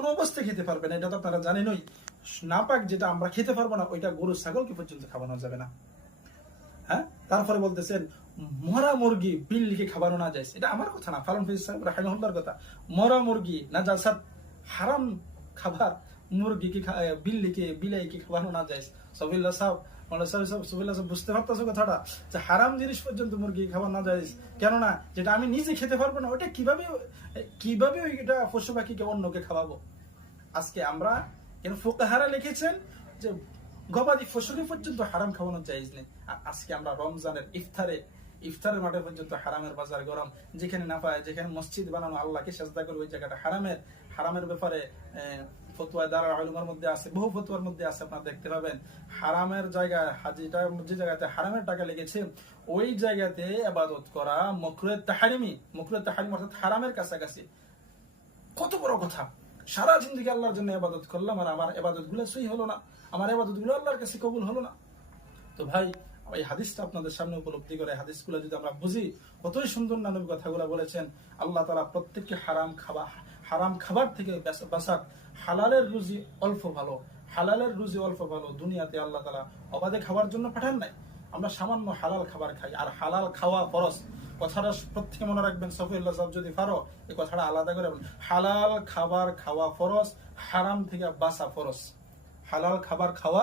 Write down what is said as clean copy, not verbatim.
কোনো অবস্থায় খেতে পারবে না, এটা তো আপনারা জানেনই। নাপাক যেটা আমরা খেতে পারবো না ওইটা গরু ছাগলকে পর্যন্ত খাওয়ানো যাবে না। হ্যাঁ, তারপরে বলতেছেন মরা মুরগি বিল্লিকে খাওয়ানো না যায়, এটা আমার কথা না, ফারুন ফিজ সাহেব রাহিমাহুল্লাহর কথা। মরা মুরগি নাজাসাত, হারাম খাবার মুরগিকে বিল্লিকে বিলাইকে খাওয়ানো না যায়। সবিল্লাহ সাহেব বুঝতে পারতেছো কথাটা, যে হারাম জিনিস পর্যন্ত মুরগি খাওয়া না যায়, কেননা যেটা আমি নিজে খেতে পারবো না ওইটা কিভাবে কিভাবে এটা পশু পাখিকে অন্যকে খাওয়াবো। আজকে আমরা কেন ফুকাহারা লিখেছেন যে গবাদি পশুকে পর্যন্ত হারাম খাওয়ানো জায়েজ নেই। আর আজকে আমরা রমজানের ইফতারের মাঠে পর্যন্ত হারামের বাজার গরম, যেখানে না পায়, যেখানে মসজিদ বানানো আল্লাহকে সাজদা করে ওই জায়গাটা হারামের ব্যাপারে ফতোয়া দারুল উলুমের মধ্যে আছে, বহু ফতোয়ার মধ্যে আছে, আপনারা দেখতে পাবেন। হারামের জায়গা হাজিটা যে জায়গাতে হারামের টাকা লেগেছে ওই জায়গাতে ইবাদত করা মাকরুহ তাহরিম অর্থাৎ হারামের কাছাকাছি। কত বড় কথা, সারা জিন্দেগি আল্লাহর জন্য ইবাদত করলাম আর আমার ইবাদত গুলো সহি হলো না, আমার ইবাদত গুলো আল্লাহর কাছে কবুল হলো না। তো ভাই এই হাদিসটা আপনাদের সামনে উপলব্ধি করে হাদিসগুলো যদি আমরা বুঝি, কতই সুন্দর না নবী কথাগুলো বলেছেন। আল্লাহ তাআলা প্রত্যেককে হারাম খাবার থেকে বাঁচাক। হালালের রুজি অল্প ভালো, দুনিয়াতে আল্লাহ তাআলা অবাধে খাওয়ার জন্য পাঠান নাই। আমরা সামান্য হালাল খাবার খাই, আর হালাল খাওয়া ফরজ। কথাটা প্রত্যেকে মনে রাখবেন, সফিউল্লাহ সাহেব যদি পারো এই কথাটা আলাদা করে বলেন। হালাল খাবার খাওয়া ফরজ, হারাম থেকে বাঁচা ফরজ। হালাল খাবার খাওয়া